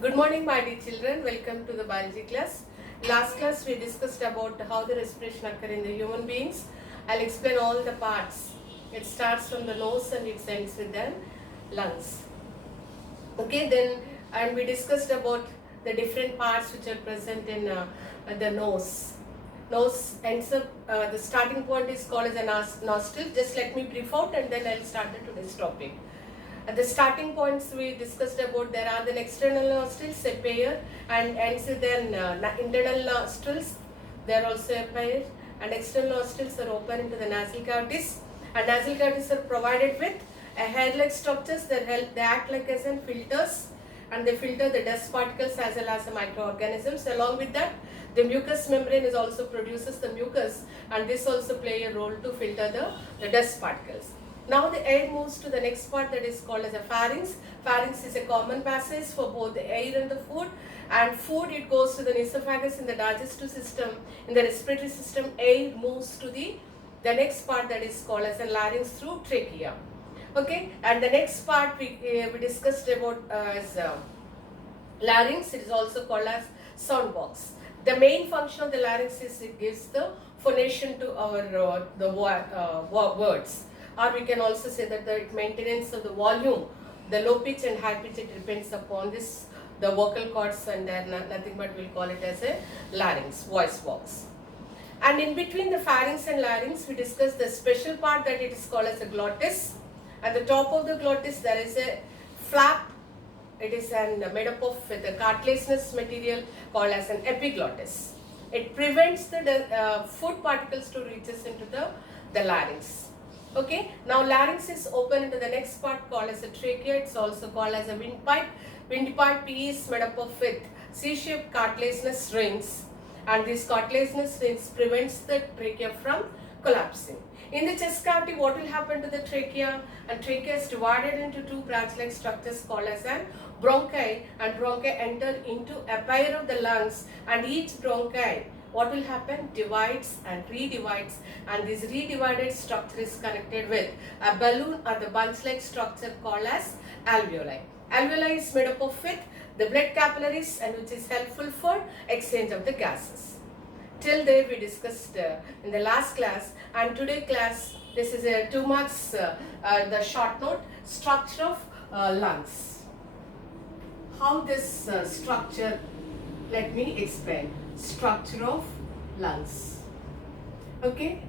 Good morning, my dear children. Welcome to the biology class. Last class we discussed about how the respiration occurs in the human beings. I'll explain all the parts. It starts from the nose and it ends with the lungs. Okay, then and we discussed about the different parts which are present in the nose. Nose ends up, the starting point is called as a nostril. Just let me brief out and then I'll start today's topic. At the starting points we discussed about, there are the external nostrils, a pair, and ends with then internal nostrils. They are also a pair, and external nostrils are open into the nasal cavities, and nasal cavities are provided with a hair-like structures that help. They act like as in filters, and they filter the dust particles as well as the microorganisms. Along with that, the mucous membrane is also produces the mucus, and this also play a role to filter the dust particles. Now the air moves to the next part, that is called as a pharynx. Pharynx is a common passage for both the air and the food. And food, it goes to the esophagus in the digestive system. In the respiratory system, air moves to the next part, that is called as a larynx through trachea. Okay, and the next part we discussed about as larynx. It is also called as sound box. The main function of the larynx is it gives the phonation to our words. Or we can also say that the maintenance of the volume, the low pitch and high pitch, it depends upon this, the vocal cords, and then nothing but we'll call it as a larynx, voice box. And in between the pharynx and larynx, we discussed the special part that it is called as a glottis. At the top of the glottis, there is a flap. It is made up of with a cartilaginous material called as an epiglottis. It prevents the food particles to reach us into the larynx. Okay, now larynx is open into the next part called as a trachea. It's also called as a windpipe. Windpipe is made up of with C-shaped cartilaginous rings, and these cartilaginous rings prevents the trachea from collapsing. In the chest cavity, what will happen to the trachea? And trachea is divided into two branch-like structures called as an bronchi, and bronchi enter into a pair of the lungs, and each bronchi, what will happen? Divides and redivides, and this redivided structure is connected with a balloon or the bunch-like structure called as alveoli. Alveoli is made up of with the blood capillaries, and which is helpful for exchange of the gases. Till there we discussed in the last class, and today class, this is a 2 marks, the short note, structure of lungs. How this structure, let me explain. Structure of lungs. Okay.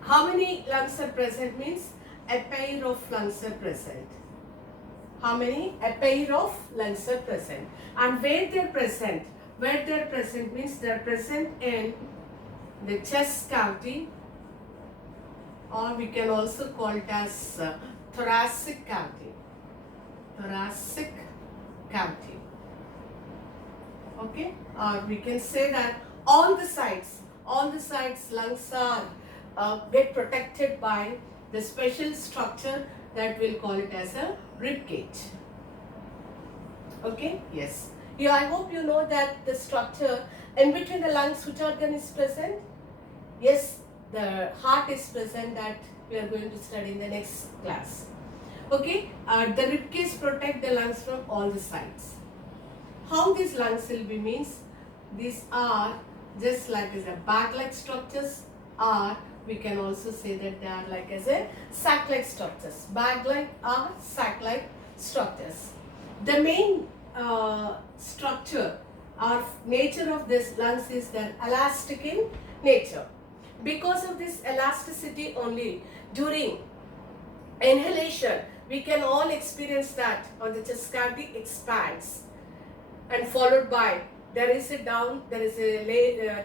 How many lungs are present means a pair of lungs are present. How many? A pair of lungs are present. And where they are present? Where they are present means they are present in the chest cavity, or we can also call it as thoracic cavity. Thoracic cavity. Okay, or we can say that all the sides lungs are get protected by the special structure that we'll call it as a rib cage. Okay, yes. Yeah, I hope you know that the structure in between the lungs, which organ is present? Yes, the heart is present, that we are going to study in the next class. Okay, the rib cage protect the lungs from all the sides. How these lungs will be means, these are just like as a bag-like structures, or we can also say that they are like as a sac-like structures. Bag-like or sac-like structures. The main structure or nature of this lungs is that elastic in nature. Because of this elasticity only, during inhalation, we can all experience that on the chest cavity expands, and followed by there is a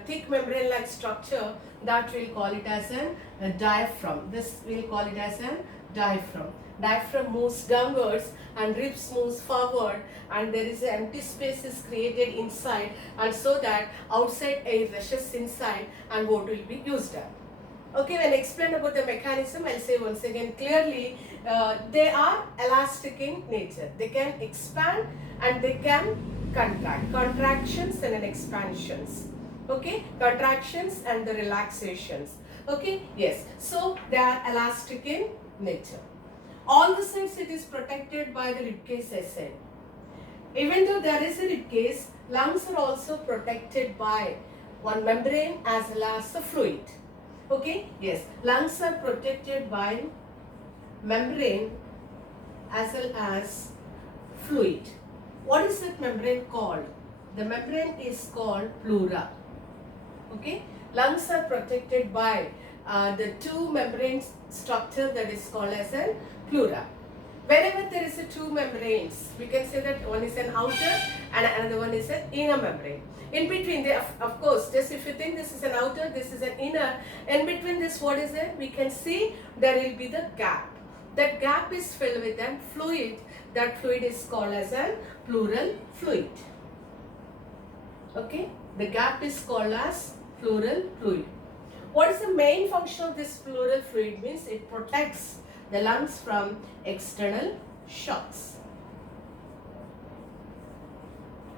thick membrane like structure that we'll call it as a diaphragm. This we'll call it as a diaphragm. Diaphragm moves downwards and ribs moves forward, and there is an empty space is created inside, and so that outside air rushes inside and what will be used up. Okay, when I explain about the mechanism, I'll say once again clearly, they are elastic in nature. They can expand and they can contract. Contractions and expansions. Okay, contractions and the relaxations. Okay, yes. So they are elastic in nature. On the sides it is protected by the ribcage, I said. Even though there is a rib case, lungs are also protected by one membrane as well as the fluid. Okay, yes, lungs are protected by membrane as well as fluid. What is that membrane called? The membrane is called pleura. Okay, lungs are protected by the two membrane structure that is called as a pleura. Whenever there is a two membranes, we can say that one is an outer and another one is an inner membrane. In between, they of course, just if you think this is an outer, this is an inner, in between this, what is it? We can see there will be the gap. That gap is filled with a fluid. That fluid is called as a pleural fluid. Okay, the gap is called as pleural fluid. What is the main function of this pleural fluid? Means it protects the lungs from external shocks.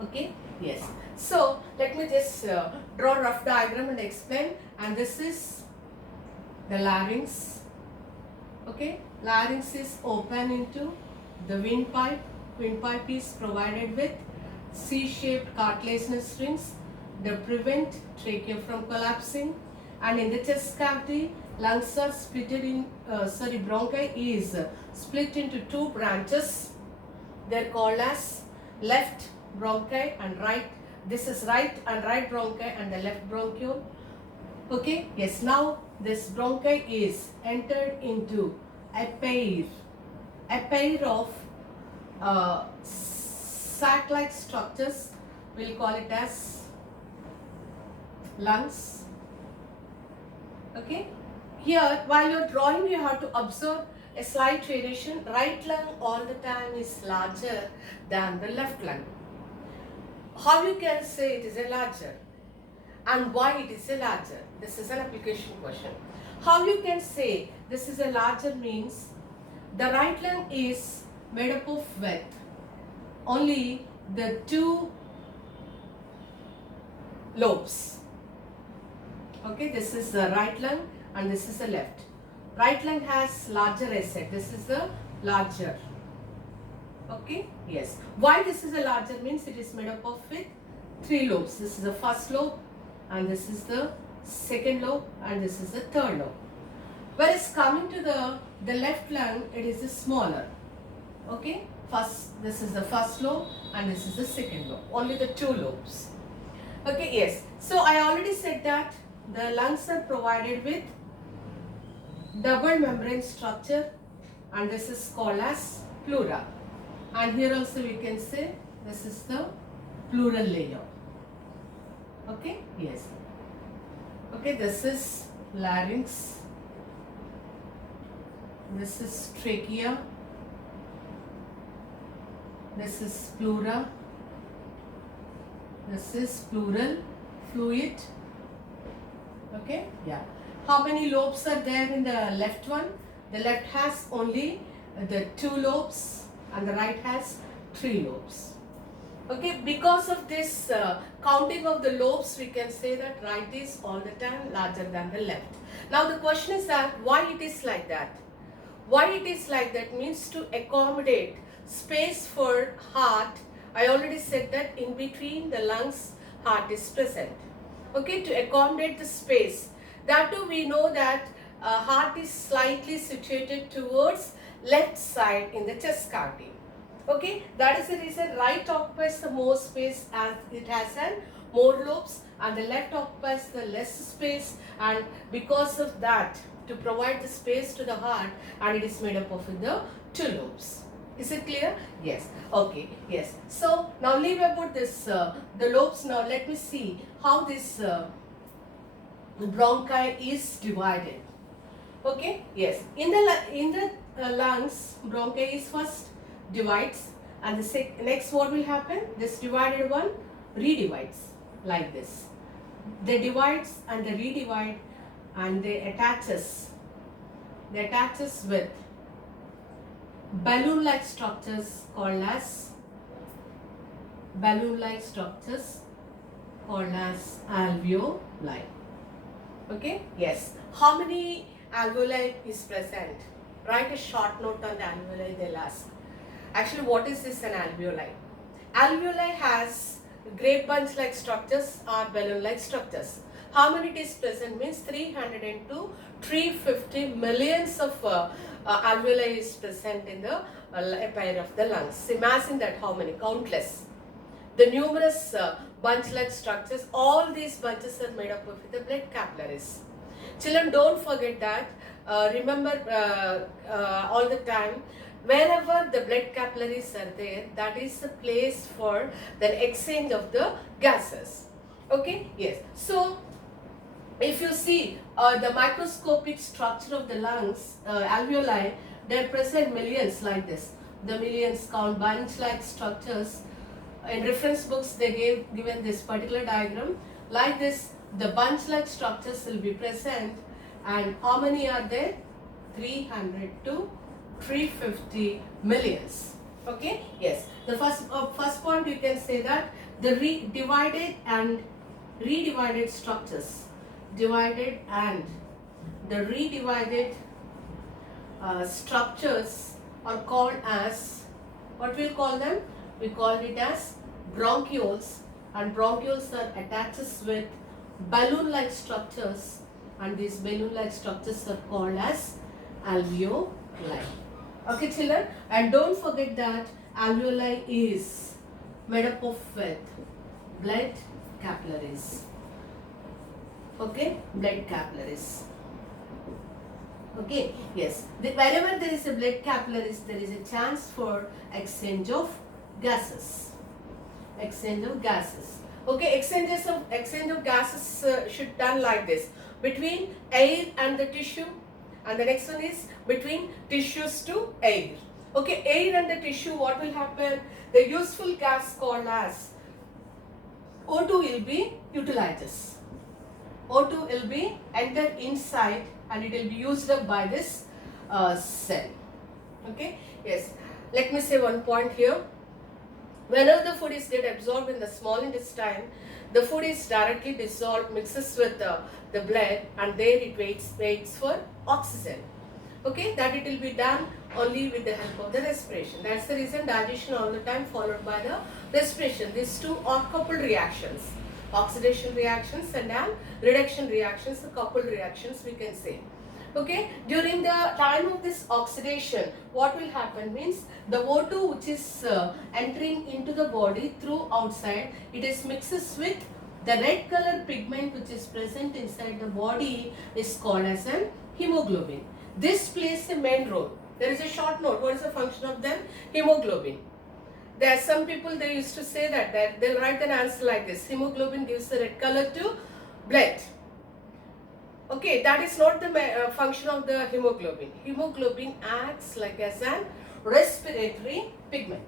Okay, yes. So let me just draw a rough diagram and explain. And this is the larynx. Okay, larynx is open into the windpipe. Windpipe is provided with C-shaped cartilaginous rings that prevent trachea from collapsing. And in the chest cavity, lungs are split in, bronchi is split into two branches. They are called as left bronchi and right. This is right and right bronchi and the left bronchiole. Okay, yes, now this bronchi is entered into a pair of sac-like structures. We'll call it as lungs. Okay, here while you're drawing, you have to observe a slight variation. Right lung all the time is larger than the left lung. How you can say it is a larger and why it is a larger? This is an application question. How you can say this is a larger means the right lung is made up of with only the two lobes. Okay, this is the right lung and this is the left. Right lung has larger asset. This is the larger. Okay, yes. Why this is a larger means it is made up of with three lobes. This is the first lobe and this is the second lobe and this is the third lobe. Whereas coming to the left lung, it is the smaller. Okay, first this is the first lobe and this is the second lobe. Only the two lobes. Okay, yes. So I already said that the lungs are provided with double membrane structure and this is called as pleura. And here also we can say this is the pleural layer. Okay, yes. Okay, this is larynx. This is trachea. This is pleura. This is pleural fluid. Okay, yeah. How many lobes are there in the left one? The left has only the two lobes and the right has three lobes. Okay, because of this counting of the lobes, we can say that right is all the time larger than the left. Now the question is that why it is like that? Why it is like that means to accommodate space for heart. I already said that in between the lungs, heart is present. Okay, to accommodate the space. That too we know that heart is slightly situated towards left side in the chest cavity. Okay, that is the reason right occupies the more space as it has more lobes and the left occupies the less space, and because of that to provide the space to the heart, and it is made up of the two lobes. Is it clear? Yes. Okay. Yes. So now leave about this the lobes. Now let me see how this bronchi is divided. Okay. Yes. In the lungs, bronchi is first divides, and the next what will happen? This divided one redivides like this. They divides and they redivide and they attaches. They attaches with balloon-like structures called as alveoli. Okay. Yes. How many alveoli is present? Write a short note on the alveoli. They'll ask. Actually, what is this an alveoli? Alveoli has grape bunch like structures or balloon like structures. How many it is present means 302 350 millions of alveoli is present in the pair of the lungs. Imagine that, how many, countless. The numerous bunch like structures, all these bunches are made up of the blood capillaries. Children, don't forget that. Remember all the time, wherever the blood capillaries are there, that is the place for the exchange of the gases. Okay, yes. So if you see the microscopic structure of the lungs, alveoli, they present millions like this. The millions count bunch like structures. In reference books they given this particular diagram like this. The bunch like structures will be present, and how many are there? 300 to 350 millions. Okay, yes. The first point you can say that the divided and redivided structures, divided and the redivided structures are called as, what we'll call them? We call it as bronchioles, and bronchioles are attached with balloon-like structures, and these balloon-like structures are called as alveoli. Okay, children, and don't forget that alveoli is made up of with blood capillaries. Okay, blood capillaries. Okay, yes. Wherever there is a blood capillaries, there is a chance for exchange of gases. Exchange of gases. Okay, exchange of gases should done like this, between air and the tissue, and the next one is between tissues to air. Okay, air and the tissue, what will happen? The useful gas called as O2 will be utilized. O2 will be entered inside and it will be used up by this cell. Okay, yes. Let me say one point here. Whenever the food is get absorbed in the small intestine, the food is directly dissolved, mixes with the blood, and there it waits for oxygen. Okay, that it will be done only with the help of the respiration. That's the reason digestion all the time followed by the respiration. These two are coupled reactions. Oxidation reactions and reduction reactions, the coupled reactions we can say. Okay, during the time of this oxidation, what will happen means the O2 which is entering into the body through outside, it is mixes with the red color pigment which is present inside the body is called as an hemoglobin. This plays a main role. There is a short note. What is the function of them? Hemoglobin. There are some people, they used to say that they'll write an answer like this: hemoglobin gives the red color to blood. Okay, that is not the function of the hemoglobin. Hemoglobin acts like as an respiratory pigment.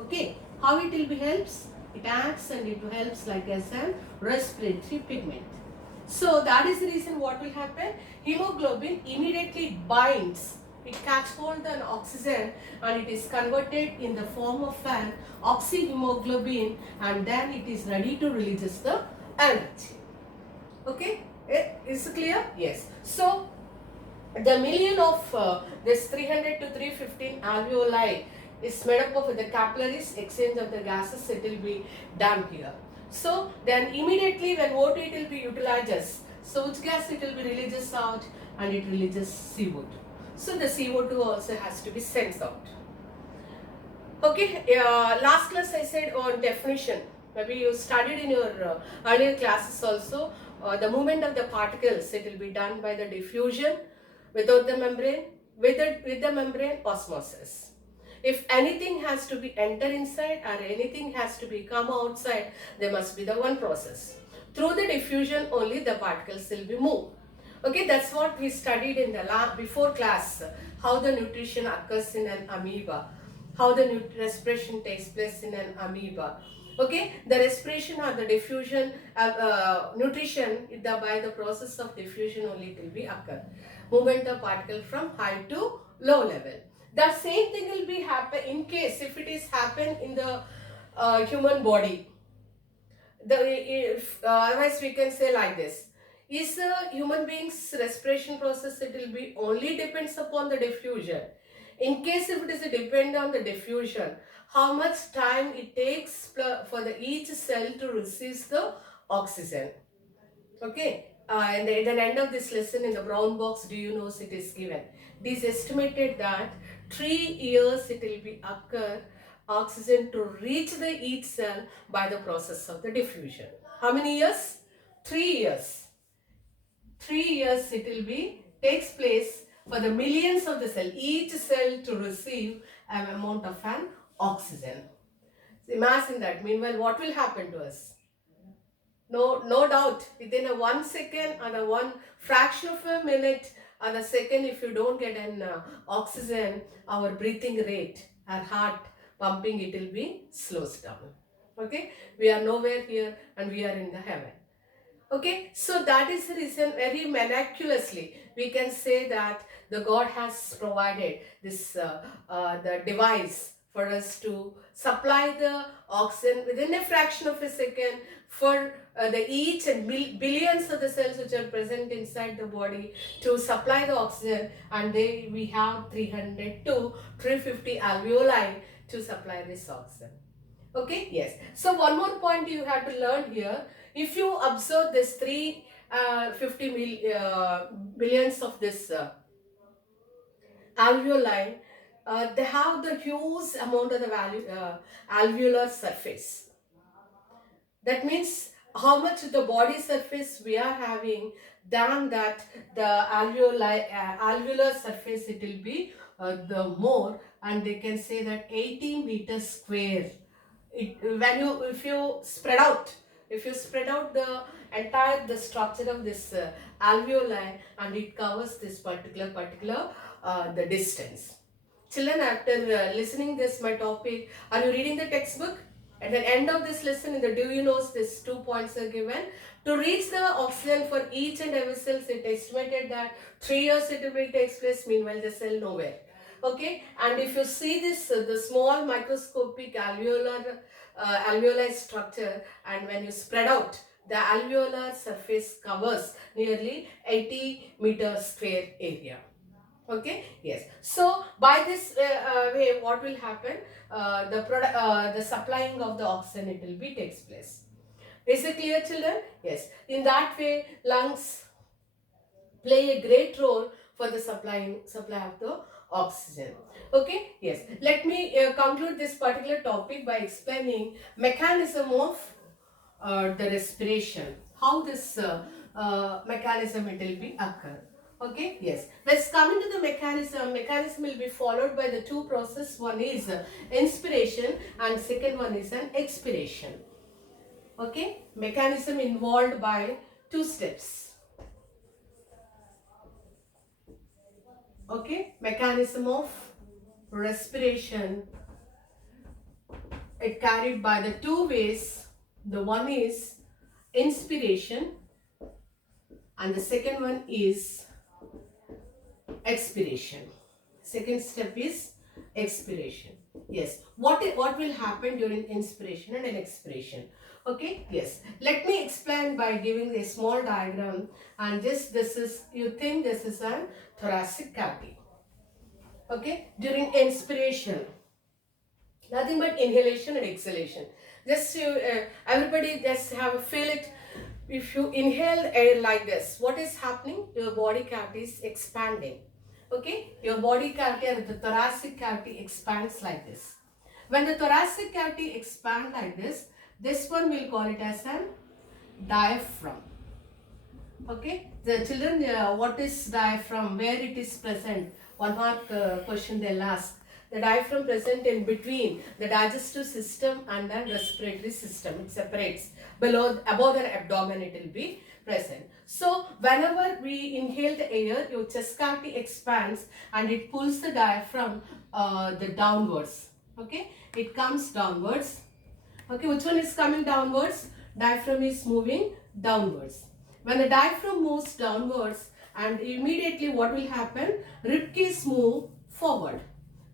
Okay, how it will be helps? It acts and it helps like as an respiratory pigment. So that is the reason what will happen. Hemoglobin immediately binds. It catches hold on oxygen and it is converted in the form of an oxyhemoglobin, and then it is ready to release the energy. Okay. Is it clear? Yes. So, the million of this 300 to 315 alveoli is made up of the capillaries, exchange of the gases, it will be done here. So, then immediately when O2 it will be utilized, so which gas it will be releases out, and it releases CO2. So, the CO2 also has to be sent out. Okay, last class I said on definition, maybe you studied in your earlier classes also. The movement of the particles, it will be done by the diffusion, without the membrane, with the membrane, osmosis. If anything has to be enter inside or anything has to be come outside, there must be the one process. Through the diffusion only the particles will be moved. Okay, that's what we studied in the before class, how the nutrition occurs in an amoeba, how the respiration takes place in an amoeba. Okay, the respiration or the diffusion, nutrition, by the process of diffusion only it will be occur. Movement of particle from high to low level. The same thing will be happen in case if it is happen in the human body. Otherwise we can say like this: is a human being's respiration process, it will be only depends upon the diffusion. In case if it is a depend on the diffusion, how much time it takes for the each cell to receive the oxygen. Okay, and at the end of this lesson in the brown box, do you know it is given? It is estimated that 3 years it will be occur oxygen to reach the each cell by the process of the diffusion. How many years? 3 years. 3 years it will be takes place for the millions of the cell, each cell to receive an amount of an oxygen. So imagine that. Meanwhile, what will happen to us? No doubt, within a 1 second or a one fraction of a minute or a second, if you don't get an oxygen, our breathing rate, our heart pumping, it will be slows down. Okay, we are nowhere here and we are in the heaven. Okay, so that is the reason, very miraculously we can say that the God has provided this the device for us to supply the oxygen within a fraction of a second for the each and billions of the cells which are present inside the body to supply the oxygen, and we have 300 to 350 alveoli to supply this oxygen. Okay, yes. So one more point you have to learn here. If you observe this 350 billions of this alveoli, they have the huge amount of the alveolar surface. That means how much the body surface we are having, than that the alveolar surface it will be the more, and they can say that 80 meters square. If you spread out, the entire the structure of this alveoli, and it covers this particular the distance. Children, after listening this my topic, are you reading the textbook? At the end of this lesson, in the do you knows, this 2 points are given. To reach the oxygen for each and every cell, it estimated that 3 years it will takes place. Meanwhile, the cell nowhere. Okay, and if you see this, the small microscopic alveoli structure, and when you spread out, the alveolar surface covers nearly 80 meters square area. Okay, yes. So by this way, what will happen? The supplying of the oxygen, it will be takes place. Is it clear, children? Yes. In that way, lungs play a great role for the supply of the oxygen. Okay, yes. Let me conclude this particular topic by explaining mechanism of the respiration, how this mechanism it will be occur. Okay, yes. Let's come into the mechanism. Mechanism will be followed by the two process. One is inspiration and second one is an expiration. Okay, mechanism involved by two steps. Okay, mechanism of respiration, it carried by the two ways. The one is inspiration and the second one is expiration. Second step is expiration. Yes. What will happen during inspiration and expiration? Okay. Yes. Let me explain by giving a small diagram. And this is, you think this is a thoracic cavity. Okay. During inspiration, nothing but inhalation and exhalation. Just everybody just have a feel it. If you inhale air like this, what is happening? Your body cavity is expanding. Okay, your body cavity or the thoracic cavity expands like this. When the thoracic cavity expands like this one we'll call it as a diaphragm. Okay, the children, what is diaphragm? Where it is present? 1 mark question they'll ask. The diaphragm present in between the digestive system and the respiratory system. It separates above the abdomen. It will be present. So whenever we inhale the air, your chest cavity expands and it pulls the diaphragm the downwards. Okay, it comes downwards. Okay, which one is coming downwards? Diaphragm is moving downwards. When the diaphragm moves downwards, and immediately what will happen? Rib cage move forward.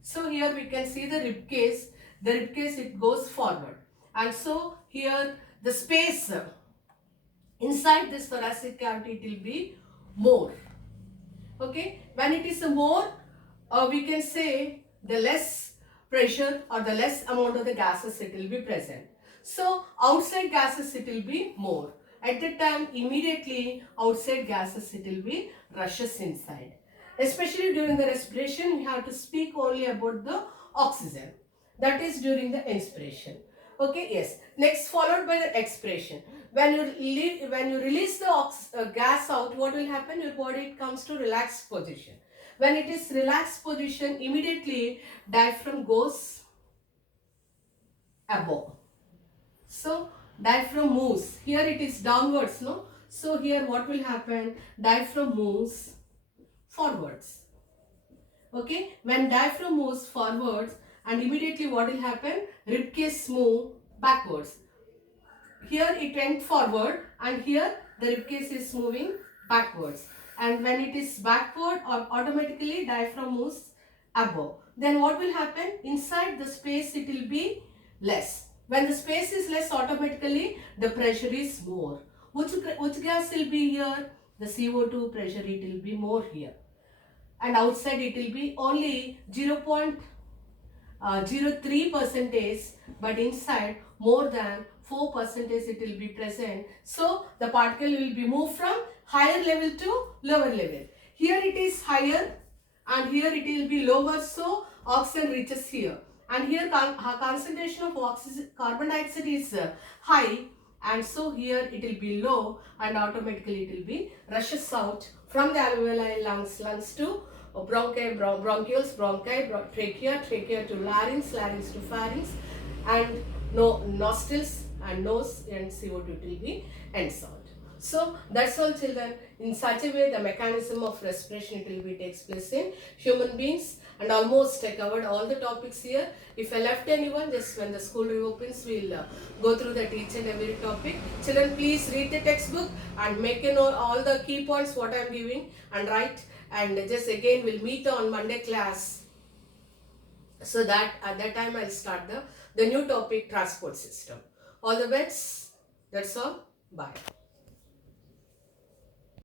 So here we can see the rib cage. The rib cage, it goes forward, and so here the space inside this thoracic cavity, it will be more. Okay, when it is more, we can say the less pressure or the less amount of the gases it will be present. So outside gases it will be more. At that time immediately outside gases it will be rushes inside. Especially during the respiration we have to speak only about the oxygen. That is during the inspiration. Okay, yes. Next followed by the expiration. When you release the gas out, what will happen? Your body comes to relaxed position. When it is relaxed position, immediately diaphragm goes above. So diaphragm moves. Here it is downwards, no? So here what will happen? Diaphragm moves forwards. Okay, when diaphragm moves forwards and immediately what will happen? Rib cage move backwards. Here it went forward and here the rib cage is moving backwards. And when it is backward or automatically diaphragm moves above. Then what will happen? Inside the space it will be less. When the space is less, automatically the pressure is more. Which gas will be here? The CO2 pressure it will be more here. And outside it will be only 0.03 percentage, but inside more than 4 percentage it will be present. So the particle will be moved from higher level to lower level. Here it is higher and here it will be lower, so oxygen reaches here. And here concentration of oxygen, carbon dioxide is high, and so here it will be low and automatically it will be rushes out from the alveoli lungs to bronchi, bronchioles, bronchi, trachea to larynx, larynx to pharynx, and nostrils and nose, and CO2 will be ends out. So that's all, children. In such a way the mechanism of respiration it will be takes place in human beings, and almost I covered all the topics here. If I left anyone, just when the school reopens we'll go through that each and every topic. Children, please read the textbook and make a note all the key points what I am giving and write, and just again we'll meet on Monday class, so that at that time I'll start the new topic, transport system. All the best. That's all. Bye.